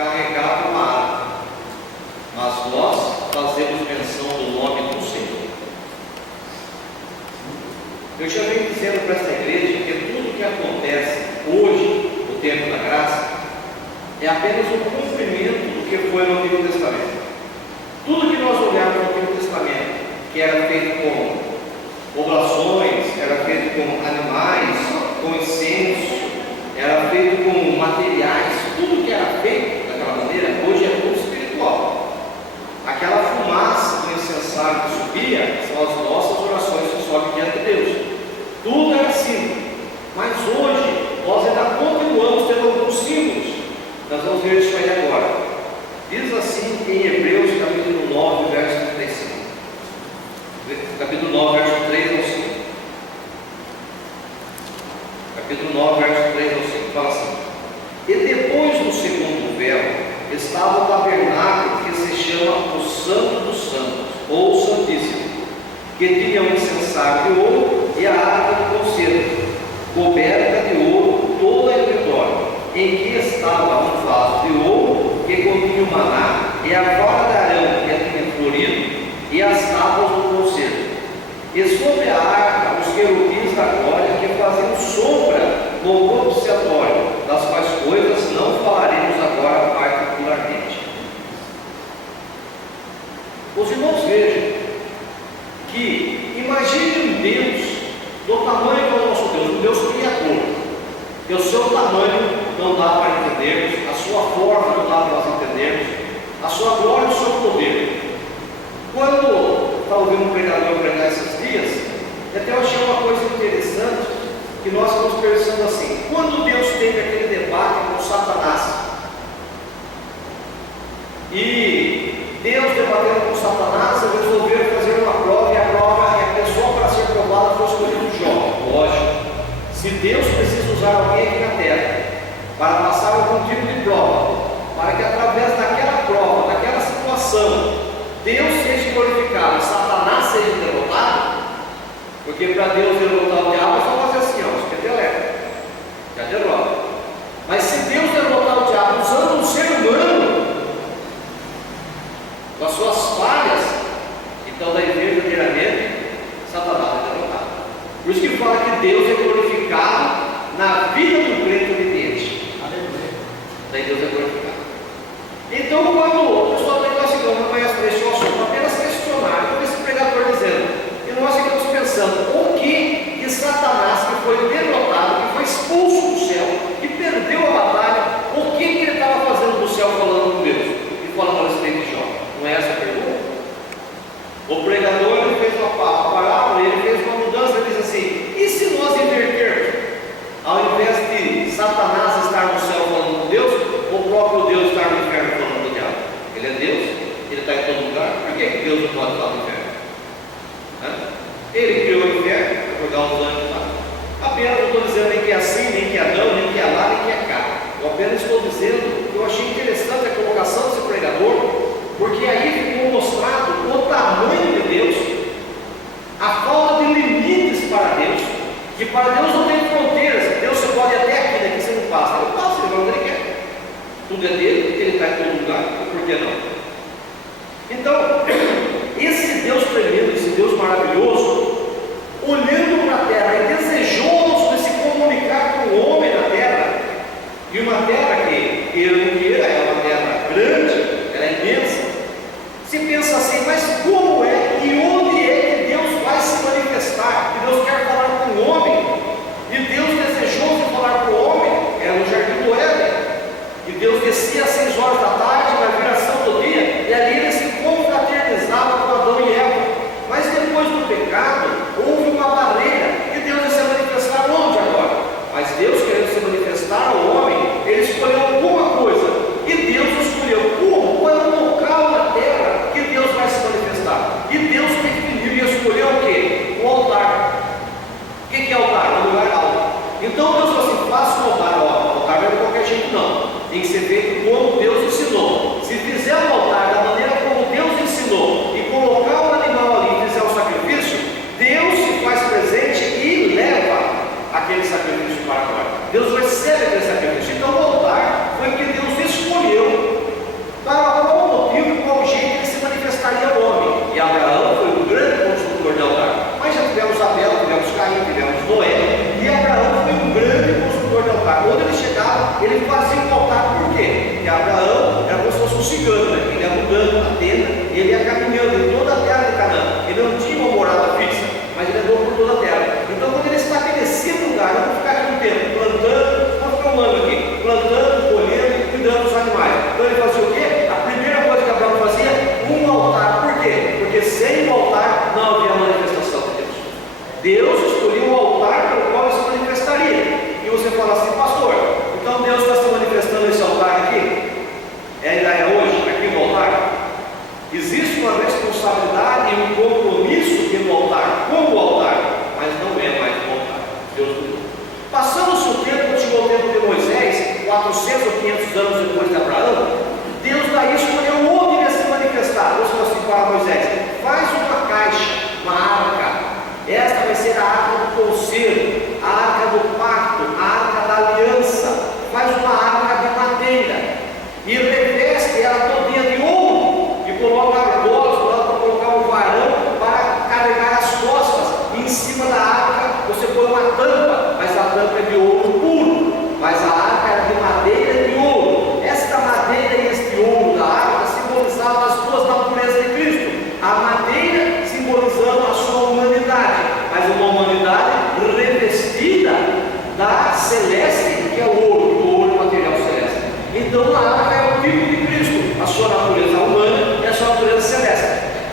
carregava uma arca, mas nós fazemos menção do nome do Senhor. Eu já venho dizendo para essa igreja que tudo que acontece hoje, no tempo da graça, é apenas um cumprimento do que foi no Antigo Testamento. Tudo que nós olhamos no Antigo Testamento, que era feito com oblações, era feito com animais, com incenso, era feito com materiais, tudo que era feito daquela maneira, hoje é tudo espiritual. Aquela fumaça do incensário que subia são as nossas orações que sobem diante de Deus. Tudo era assim, mas hoje nós ainda continuamos tendo alguns símbolos. Nós vamos ver isso aí agora. Diz assim em Hebreus capítulo 9, verso 35. Capítulo 9, verso 3 ao 5. Capítulo 9, verso 3 ao 5. Fala assim: e depois do segundo véu estava o tabernáculo que se chama o Santo dos Santos, ou Santíssimo, que tinha um incensário de ouro e a arca do concerto, coberta de ouro toda em redor, em que estava um vaso de ouro que continha o maná, e a vara de Arão que a tinha florido, e as tábuas do concerto. E sobre a arca os querubins da glória que faziam sombra no propiciatório, das quais coisas não falaremos agora particularmente. Os irmãos vejam que imagine um Deus do tamanho do nosso Deus, um Deus criador, que o seu tamanho não dá para entendermos, a sua forma não dá para nós entendermos, a sua glória e o seu poder. Quando estava ouvindo um pregador pregar esses dias, até eu achei uma coisa interessante, que nós estamos pensando assim: quando Deus teve aquele debate com Satanás, e Deus debatendo com Satanás, resolveram fazer uma prova, e a pessoa para ser provada foi escolhido Jó. Lógico, se Deus precisa usar alguém aqui na terra para passar algum tipo de prova, para que através daquela prova, daquela situação, Deus seja glorificado e Satanás seja derrotado, porque para Deus derrotar o diabo é só fazer assim, ó, esqueteleco, já derrota. Mas se Deus derrotar o diabo usando um ser humano, com as suas falhas, então daí verdadeiramente Satanás é derrotado. Por isso que fala que Deus é glorificado na vida do crente obediente. Daí Deus é glorificado. Então, quando o pessoal tem assim, não conhece esse assunto, apenas questionar, como esse pregador dizendo, e nós ficamos pensando, o que Satanás, que foi derrotado, que foi expulso do céu, que perdeu a batalha, o que ele estava fazendo do céu falando com Deus? E falando a respeito de Jó. Não é essa a pergunta? O pregador ele fez uma parábola, ele fez uma mudança, ele diz assim: e se nós invertermos? Ao invés de Satanás estar no céu falando com Deus, o próprio Deus estar no inferno falando com o diabo. Ele é Deus, ele está em todo lugar, por que Deus não pode falar no inferno? Ele criou o inferno para jogar os anjos lá. Apenas não estou dizendo nem que é assim, nem que é não, nem que é lá, nem que é cá. Eu apenas estou dizendo que eu achei interessante a colocação desse pregador, porque aí ficou mostrado o tamanho de Deus, a falta de limites para Deus, que para Deus não tem fronteiras. Deus você pode ir até aqui, daqui você não passa. Ele passa, ele vai onde ele quer. Tudo é dele, ele está em todo lugar, por que não? Então, esse Deus tremendo, esse Deus maravilhoso, olhando para a terra e desejoso de se comunicar com o homem na terra, e uma terra que ele é uma terra grande, ela é imensa, se pensa assim, mas como é e onde é que Deus vai se manifestar? Que Deus quer falar com o homem, e Deus desejoso de falar com o homem, era no jardim do Éden, e Deus descia às 6 horas da tarde, na viração do dia, e ali ele se confraternizava com Adão e Eva. Mas depois do pecado, houve uma barreira, e Deus ia se manifestar onde agora? Mas Deus, querendo se manifestar ao homem, ele escolheu alguma coisa, e Deus escolheu qual é o local na terra que Deus vai se manifestar. E Deus definiu e escolheu o quê? O altar. O que é altar? Um lugar alto. Então Deus falou assim: faça um altar. O altar não é de qualquer jeito, não. Tem que ser feito como Deus ensinou. Se fizer o altar da maneira como Deus ensinou e colocar o animal ali e fizer o sacrifício, Deus se faz presente e leva aquele sacrifício para agora. Deus recebe aquele sacrifício. Então o altar foi que Deus escolheu e reveste ela todinha de ouro, e coloca argolas para colocar um varão para carregar as costas, e em cima da arca você põe uma tampa, mas a tampa é de ouro puro, mas a arca era de madeira de ouro. Esta madeira e este ouro da arca simbolizavam as duas naturezas de Cristo, a madeira simbolizando a sua humanidade, mas uma humanidade revestida da celeste, que é o ouro material celeste. Então a arca é o tipo de Cristo, a sua natureza humana e a sua natureza celeste.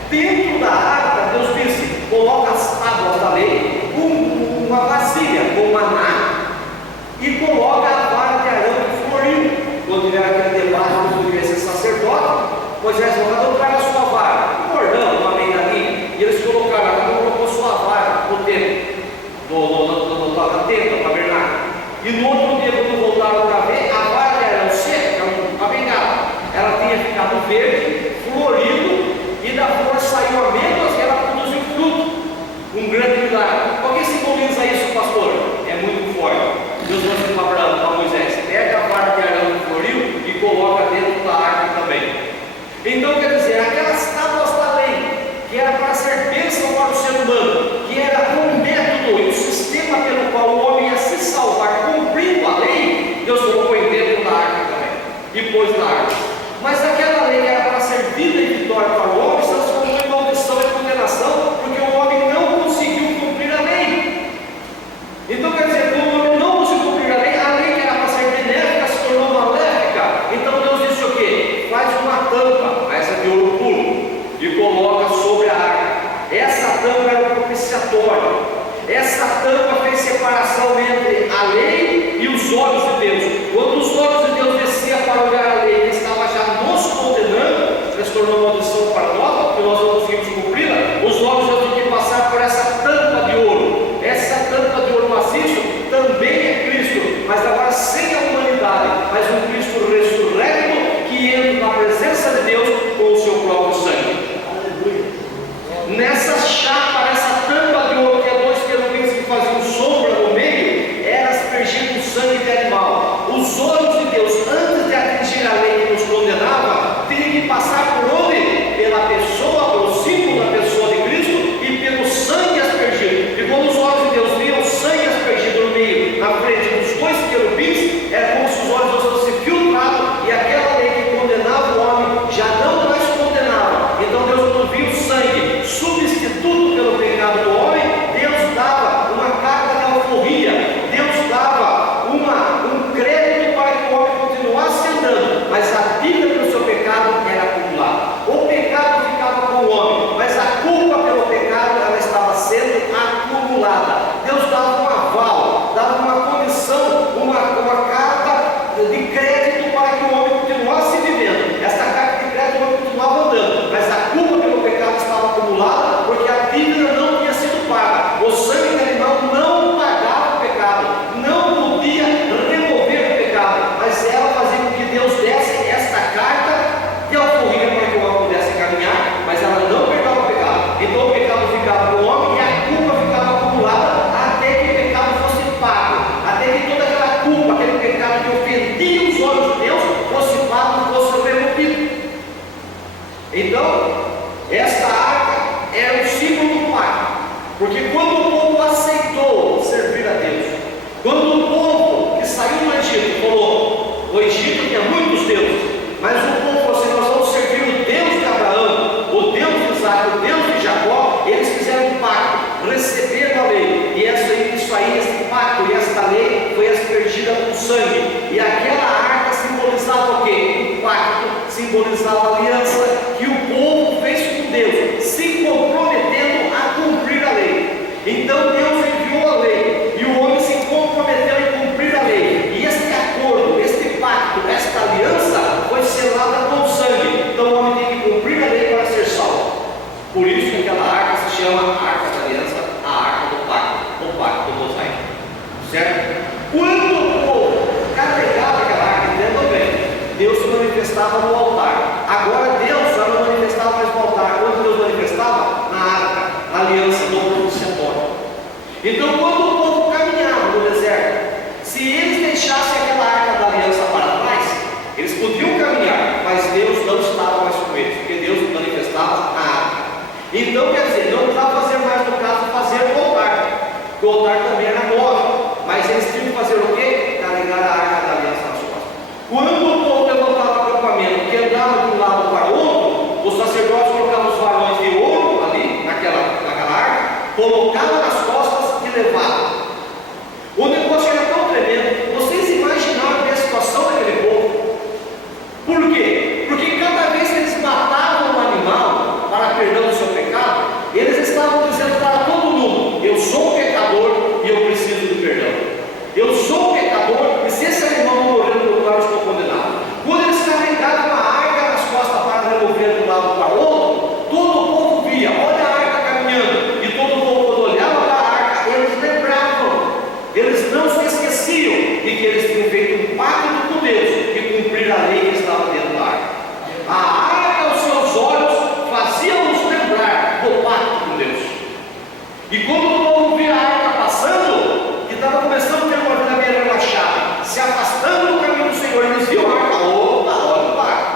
Dentro da arca, Deus disse: coloca as tábuas da lei, uma vasilha com maná, e coloca a vara de Arão que floriu. Quando tiver aquele debate do que ser sacerdote, Moisés falou: cada um traga a sua vara, um cordão, uma bengalinha, e eles colocaram, cada um colocou sua vara no templo, na tenda, no tabernáculo. E no outro dia, quando voltaram para ver, a vara de Arão seca, uma bengala, ela tinha ficado verde, florido, e da flor saiu amêndoas e ela produziu fruto. Um grande milagre. O que simboliza isso, pastor? É muito forte. Deus mostrou para Abraão, para Moisés: pega a vara de Arão que floriu e coloca dentro da arca também. Então, quer dizer, aquelas tábuas da lei, que era para ser bênção para o ser humano, que era um método e um sistema pelo qual o homem ia se salvar cumprindo a lei, Deus colocou dentro da arca também, e pôs na arca. Mas aquela lei que era para ser vida e vitória para o homem, se transformou em maldição e condenação, porque o homem não conseguiu cumprir a lei. Então, quer dizer, como o homem não conseguiu cumprir a lei que era para ser benéfica se tornou maléfica. Então Deus disse o quê? Faz uma tampa, essa de ouro puro, e coloca sobre a arca. Essa tampa era o propiciatório. Essa tampa fez separação entre a lei e os olhos de Deus. Quando os olhos de Deus desciam para olhar a lei, que estava já nos condenando, se tornou maldição para nós, porque nós não conseguimos cumpri-la, os olhos de Deus tinham que passar por essa tampa de ouro. Essa tampa de ouro maciço também é Cristo, mas agora sem a humanidade, mas um Cristo ressurrecto que entra na presença de Deus com o seu próprio sangue. Aleluia. Nessa chapa, nessa tampa de ouro, que é dois querubins que faziam sombra no meio, era aspergido o sangue de animal. Os olhos de Deus, antes de atingir a lei que nos condenava, tinham que passar por onde? Pela pessoa, pelo símbolo da pessoa de Cristo e pelo sangue aspergido. E quando os olhos de Deus viam o sangue aspergido no meio, na frente dos dois querubins, era como se os olhos de Deus fossem filtrados e aquela lei que condenava o homem já não mais condenava. Então Deus, quando viu o sangue substituto pelo pecado do homem, Deus dava uma carga de alforria, Deus dava um crédito para que o homem continuasse andando, mas a dívida pelo seu pecado era acumulada. O pecado ficava com o homem, mas a culpa pelo pecado ela estava sendo acumulada. Deus dava um aval, dava uma condição, uma carta de crédito para que o homem continuasse vivendo. Essa carta de crédito o homem continuava andando, mas a culpa pelo pecado estava acumulada, porque a dívida não tinha sido paga. O sangue de animal não pagava o pecado, não podia remover o pecado, mas ela fazia com que Deus desse esta carta de alforria para que o homem pudesse caminhar, mas ela não perdoava o pecado. Então o pecado ficava com o homem e a culpa ficava acumulada até que o pecado fosse pago, até que toda aquela culpa, aquele pecado que ofendia os olhos de Deus fosse pago, fosse removido. Então, esta arca era o símbolo do pacto, porque quando o povo aceitou servir a Deus, quando o povo que saiu do Egito falou: o Egito tinha muitos deuses, mas o povo falou assim: nós vamos servir o Deus de Abraão, o Deus de Isaac, o Deus de Jacó. Eles fizeram um pacto, receberam a lei, e esse pacto e esta lei foi aspergida com sangue, e aquela arca simbolizava o quê? O pacto simbolizava a aliança que o povo fez com Deus, se comprometendo a cumprir a lei. Então Deus enviou a lei, e o homem se comprometeu em cumprir a lei, e este acordo, este pacto, esta aliança foi selada com sangue. Então o homem tem que cumprir a lei para ser salvo. Por isso que aquela arca se chama Arca da Aliança, a Arca do Pacto, o Pacto do Mosaico. Certo? Quando o povo carregava aquela arca, entendam bem, Deus se manifestava no altar. Agora Deus já não manifestava mais no altar. Quando Deus manifestava? Na arca, na aliança, no propiciatório. Então quando o povo caminhava no deserto, se eles deixassem aquela arca da aliança para trás, eles podiam caminhar, Então, quer dizer, não precisava fazer mais, no caso, fazer o altar. O altar também era móvel, mas eles tinham que fazer o quê? Carregar a arca da aliança nas costas. Quando o povo levantava o acampamento, que andava de um lado para o outro, os sacerdotes colocavam os varões de ouro ali, naquela arca, colocavam nas costas e levavam. O negócio era tão tremendo. Vocês imaginaram a situação daquele povo? Por quê? Porque cada vez que eles matavam um animal para perdão do seu pecado, eles estavam dizendo para todo mundo: eu sou um pecador e eu preciso do perdão. Eu sou um pecador e se esse animal morrer no meu lugar, eu estou condenado. Quando eles carregavam a arca nas costas para remover de um lado para o outro, todo o povo via, olha a arca caminhando, e todo o povo, quando olhava para a arca, eles lembravam, eles não se esqueciam de que eles tinham feito um pacto com Deus e cumprir a lei que estava dentro da arca. A arca aos seus olhos fazia-nos lembrar do pacto com Deus. E quando o povo via a arca passando, que estava começando a ter uma vida meio relaxada, se afastando do caminho do Senhor, eles viam a arca: opa, olha o pacto,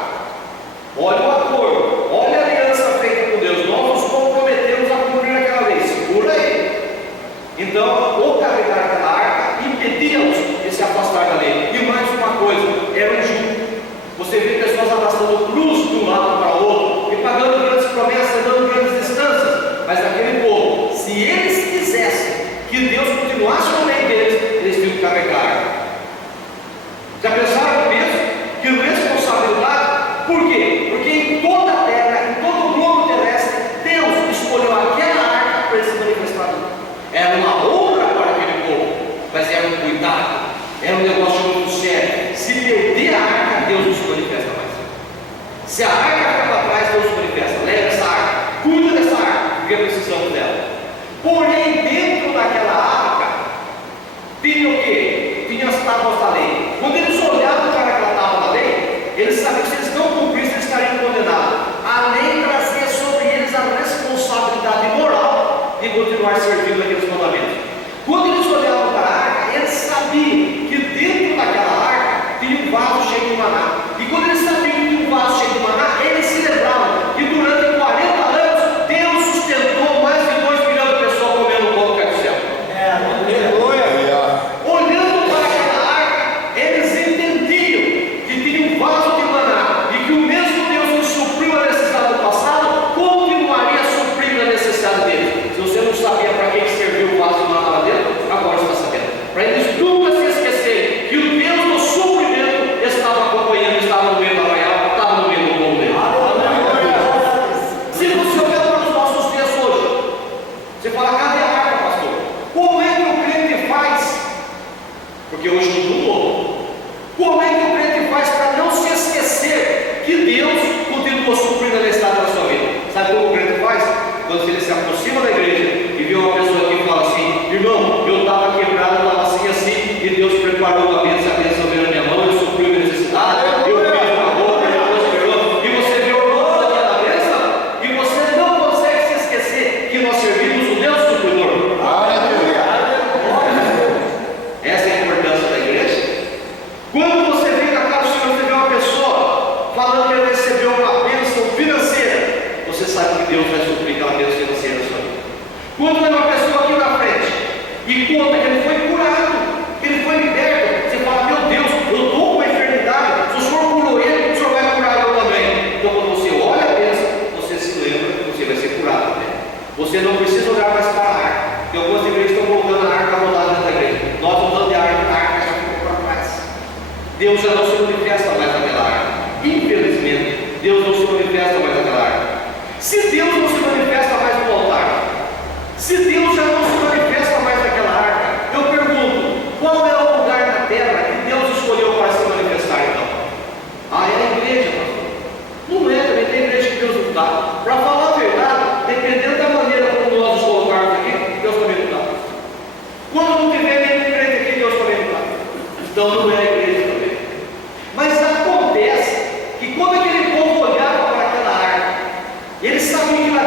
olha o acordo, olha a aliança feita com Deus, nós nos comprometemos a cumprir aquela lei, segura aí. Então, ou carregar aquela arca impedia-os de se afastar da lei. E mais uma coisa, era um jugo. Você vê pessoas arrastando cruz de um lado para o outro e pagando grandes promessas, dando grandes distâncias. Mas aquele povo, se eles quisessem que Deus continuasse com a lei deles, eles tinham que carregar a arca. Já pensaram nisso? Que responsabilidade? Por quê? Porque em toda a terra, em todo o globo terrestre, Deus escolheu aquela arca para ele se manifestar. Era uma honra para aquele povo, mas era um cuidado, era um negócio muito sério. Se perder a arca, Deus não se manifesta mais. Se a arca ficar para trás, Deus se manifesta. Leva essa arca, cuida dessa arca, porque precisamos dela. Porém, dentro daquela arca, tinha o quê? Tinha as tábuas da lei. Quando eles olhavam para aquela tábua da lei, eles sabiam que se eles não cumprissem, eles estariam condenados. A lei trazia sobre eles a responsabilidade moral de continuar servindo aqueles mandamentos. Quando eles olhavam para a arca, eles sabiam que dentro daquela arca tinha um vaso cheio de maná. E quando eles sabiam que tinha um vaso cheio de maná, eles se lembravam que durante 40 anos Deus sustentou mais de 2 milhões de pessoas comendo o pão que cai do céu. Olhando para aquela arca, eles entendiam que tinha um vaso de maná e que o mesmo Deus que supriu a necessidade do passado continuaria suprindo a necessidade deles. Se você não sabia para que serviu o vaso de maná lá dentro, agora você está sabendo. Para eles nunca se esquecerem que o Deus do suprimento estava acompanhando, estava no meio do arraial, estava no meio do povo dele. Se você olhar para os nossos dias hoje, você fala: cadê a arca, pastor? Como é que o crente faz? Porque hoje tudo mudou. Como é que o crente faz para não se esquecer que Deus continua suprindo a necessidade da sua vida? Sabe como o crente faz? Quando ele se aproxima da igreja e vê uma pessoa que fala assim: irmão, eu estava quebrado, eu estava assim, e Deus preparou uma bênção, a bênção veio na minha mão, eu supriu a minha necessidade, eu fiz uma roupa, eu prosperou, e você vê o nome daquela bênção, e você não consegue se esquecer que nós servimos o Deus supridor. Essa é a importância da igreja. Quando você vem na casa do Senhor, você vê uma pessoa falando que ele recebeu uma bênção financeira, você sabe que Deus vai suprir aquela bênção financeira na sua vida. Quando é uma pessoa aqui na frente e conta que ele foi curado, que ele foi liberto, você fala: meu Deus, eu estou com uma enfermidade, se o Senhor curou ele, o Senhor vai curar eu também. Então, quando você olha a bênção, você se lembra que você vai ser curado também. Você não precisa olhar mais para a arca, porque algumas igrejas estão colocando a arca rodada dentro da igreja. Nós usando a arca já ficou para trás. Deus já não se manifesta mais naquela arca. Infelizmente, Deus não se manifesta mais naquela arca. Se Deus não se manifesta mais no altar, se Deus já não se manifesta mais naquela arca, eu pergunto: qual é o lugar na terra que Deus escolheu para se manifestar então? Ah, é a igreja, pastor. Não é, também tem igreja que Deus não está. Para falar a verdade, dependendo da maneira como nós nos colocarmos aqui, Deus também não está. Quando não tiver nenhum crente aqui, Deus também não está. Então não é a igreja também. Mas acontece que quando aquele povo olhava para aquela arca, eles sabiam que lá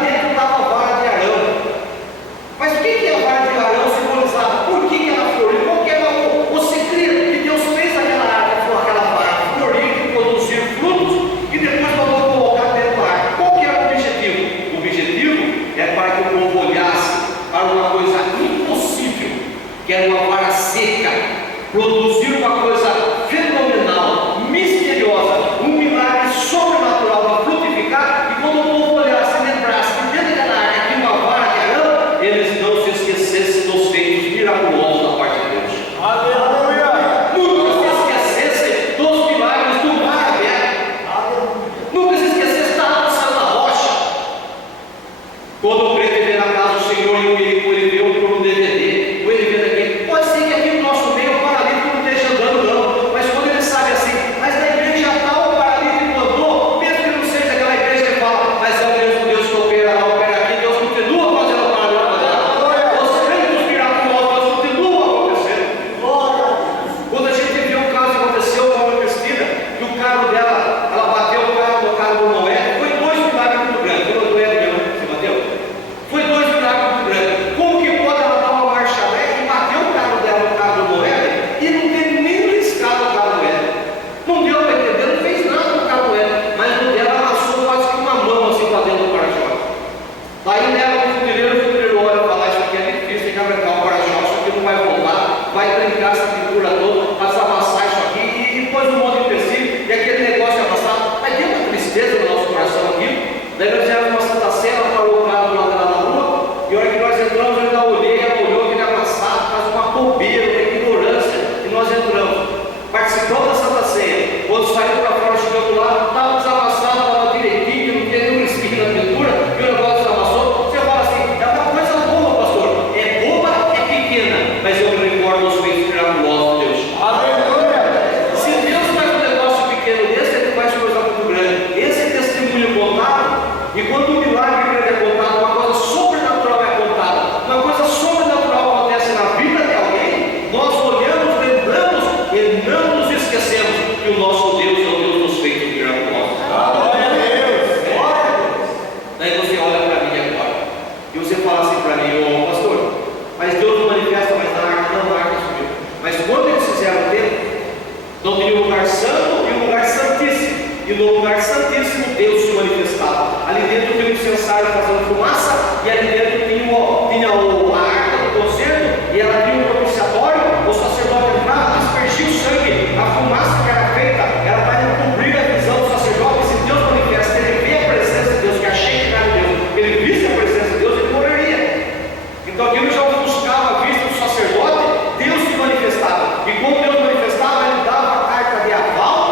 lugar santíssimo, Deus se manifestava. Ali dentro tinha um incensário fazendo fumaça, e ali dentro tinha a arca do concerto, e ela tinha um propiciatório. O sacerdote entrava, aspergia o sangue, a fumaça que era feita, ela vai cobrir a visão do sacerdote. E se Deus manifesta, ele vê a presença de Deus, que a cheia de Deus, ele visse a presença de Deus, ele morreria. Então aquilo já ofuscava a vista do sacerdote. Deus se manifestava, e quando Deus manifestava, ele dava a carta de aval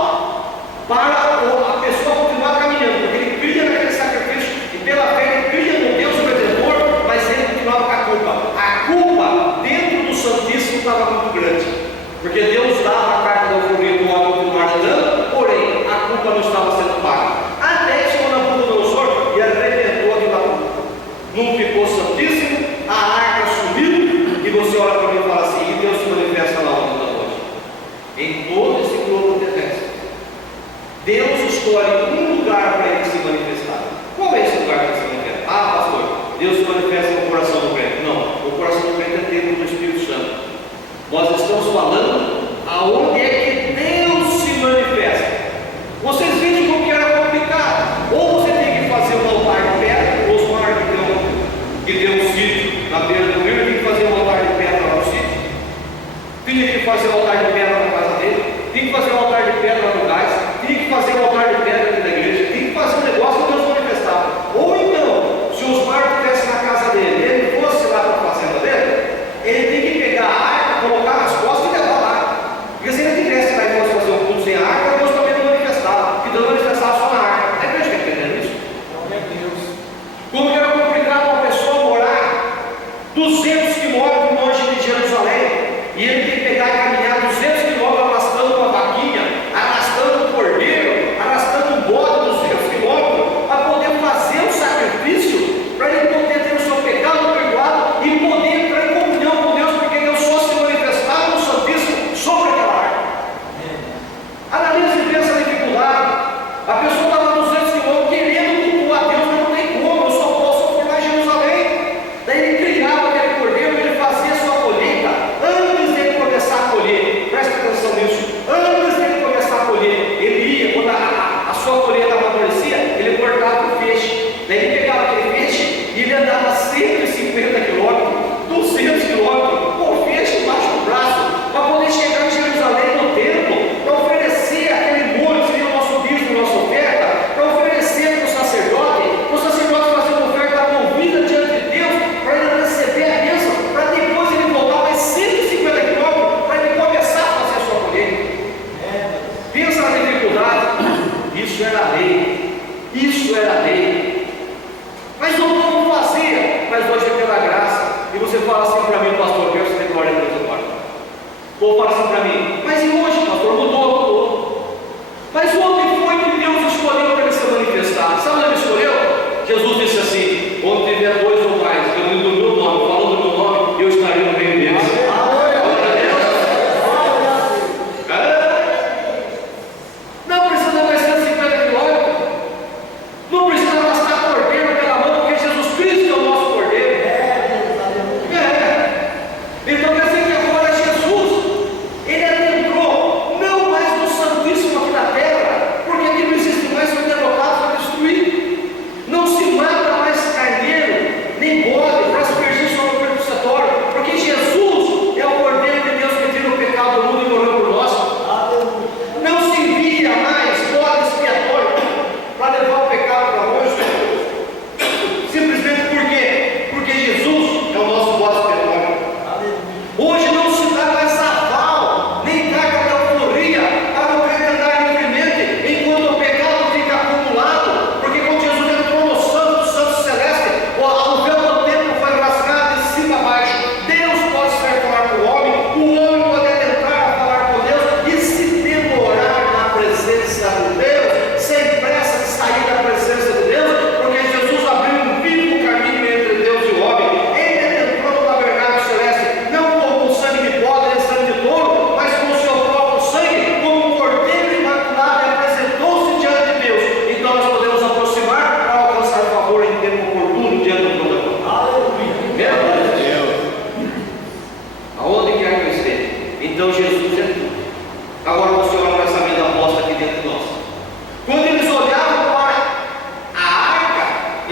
para a pessoa continuar caminhando, porque ele cria naquele sacrifício, e pela fé ele cria no Deus Redentor, mas ele continuava com a culpa. A culpa dentro do Santíssimo estava muito grande, porque Deus dava a carta da alforria do homem continuar andando, porém a culpa não estava sendo paga. Até que quando Nabucodonosor e arrebentou aquela culpa, não ficou santíssimo, a arca subiu, e você olha para mim e fala assim: e Deus se manifesta lá onde da noite? Em todo esse globo terrestre. Deus escolhe um lugar para ele se manifestar. Qual é esse lugar para ele se manifestar? Ah, pastor, Deus se manifesta no coração do crente. Não, o coração do crente é templo do Espírito Santo. Nós estamos falando aonde é que Deus se manifesta. Vocês viram como que era complicado. Ou você tem que fazer um altar de pedra, ou os mares que tem um sítio na beira do rio, tem que fazer um altar de pedra lá no sítio. Tinha que fazer um altar de pedra na casa dele, tinha que fazer um altar de pedra lá no gás, tinha que fazer um altar de pedra aqui na igreja, tinha que fazer um negócio que Deus manifestava. Ou então, se os mares estivessem na casa dele, ele fosse lá para a fazenda dele, ele tem que pegar a arca, colocar nas costas e levar lá. Porque se ele tivesse lá e fosse fazer um culto sem a arca, Deus também não manifestava, que Deus manifestava só na arca. É que a gente está entendendo isso? Como que era complicado uma pessoa morar 200 quilômetros longe de Jerusalém, e ele tem que pegar e caminhar 200 quilômetros arrastando uma vaquinha, arrastando um cordeiro, arrastando um bode 200 quilômetros, para poder fazer o sacrifício, para ele poder ter o seu pecado perdoado e poder entrar em comunhão com Deus, porque Deus só se manifestava no Santíssimo sobre aquela arca. Analise e pensa a dificuldade. A pessoa estava 200 quilômetros querendo cultuar Deus, mas não tem como, eu só posso for lá em Jerusalém. Daí ele criava aquele cordeiro, ele fazia a sua colheita antes dele começar a colher. Presta atenção nisso. Antes dele começar a colher, ele ia, quando a sua colheita amadurecia, ele cortava o feixe. Daí ele pegava aquele feixe e ele andava 150 quilômetros, 200 quilômetros, com o feixe embaixo do braço, para poder chegar em Jerusalém no templo, para oferecer aquele molho, seria o nosso dízimo, a nossa oferta, para oferecer para o sacerdote fazer uma oferta movida diante de Deus, para ele receber a bênção, para depois ele voltar mais 150 quilômetros, para ele começar a fazer a sua colheita. Pensa na dificuldade. Isso era lei. Isso era lei. Mas o povo fazia. Mas hoje é pela graça. E você fala assim para mim, pastor, eu quero você ter glória a Deus agora. O povo fala assim para mim: mas e hoje, pastor? Mudou. Mas ontem foi que Deus escolheu para ele se manifestar. Sabe onde ele escolheu? Jesus disse assim: onde tiver dois ou mais, reunindo do meu nome, falando do meu nome, eu estarei no meio deles. Não precisa mais 150 quilômetros, não precisa arrastar cordeiro pela mão, porque Jesus Cristo é o nosso cordeiro. Então quer dizer que agora Jesus, ele adentrou não mais no Santíssimo aqui na terra,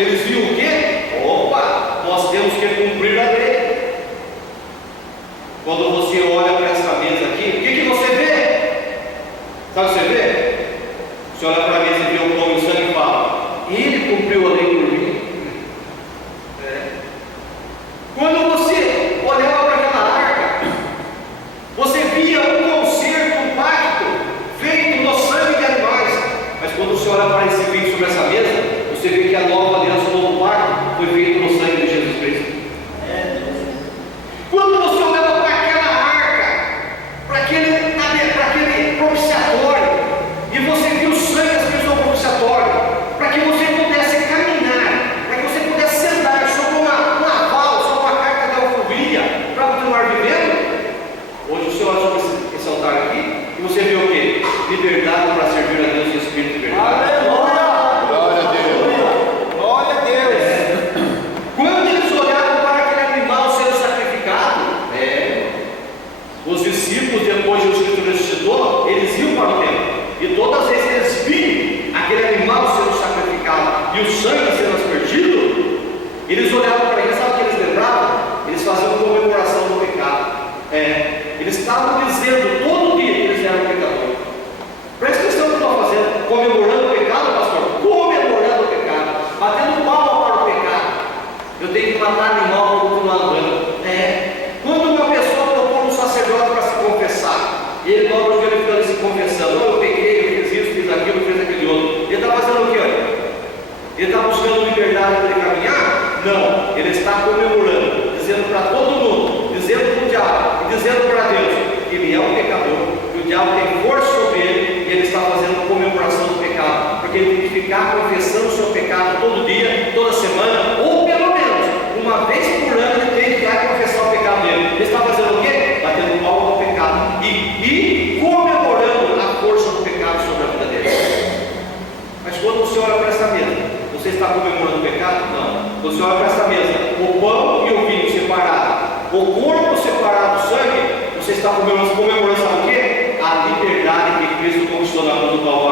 Eles viam o quê? Opa, nós temos que cumprir a lei. Quando você olha para essa mesa aqui, o que você vê? Sabe o que você vê? Você olha para a mesa e vê o pão e o sangue e fala: ele cumpriu a lei por mim. Quando você olhava para aquela arca, você via um concerto, um pacto feito no sangue de animais. Mas quando você olha para esse vídeo sobre essa mesa, você vê que a nova aliança, o novo pacto, foi feito no sangue de Jesus Cristo. Quando você olhava para aquela arca, para aquele propiciatório, e você viu o sangue das pessoas do propiciatório, para que você pudesse caminhar, para que você pudesse sentar sobre um aval, sobre uma carta da alforria, para continuar vivendo. Hoje você olha sobre esse altar aqui, e você vê o quê? Liberdade para servir a Deus em espírito de verdade. Depois de Cristo ressuscitou, eles iam para o templo, e todas as vezes que eles viam aquele animal sendo sacrificado e o sangue sendo aspergido, eles olhavam para ele. Sabe o que eles lembravam? Eles faziam comemoração do pecado. Eles estavam dizendo todo dia que eles eram pecadores. Presta atenção no que eu estou fazendo: comemorando o pecado, pastor, comemorando o pecado, batendo palma para o pecado. Eu tenho que matar animal para continuar andando. Quando uma pessoa procura um sacerdote para se confessar, e ele logo que ele fica ali se confessando: eu pequei, eu fiz isso, fiz aquilo, fiz aquele outro. Ele está fazendo o que? Ele está buscando liberdade para ele caminhar? Não, ele está comemorando, dizendo para todo mundo, dizendo para o diabo e dizendo para Deus que ele é um pecador, que o diabo tem força sobre ele, e ele está fazendo comemoração do pecado, porque ele tem que ficar confessando o seu pecado todo dia, toda semana, ou pelo menos uma vez por ano ele tem que ir lá e confessar o pecado dele. Ele está fazendo o quê? Batendo palma ao pecado e comemorando a força do pecado sobre a vida dele. Mas quando você olha para essa mesa, você está comemorando o pecado? Não. Quando você olha para essa mesa, o pão e o vinho separados, o corpo separado do sangue, você está comemorando, sabe o quê? A liberdade que Cristo conquistou na cruz do Calvário.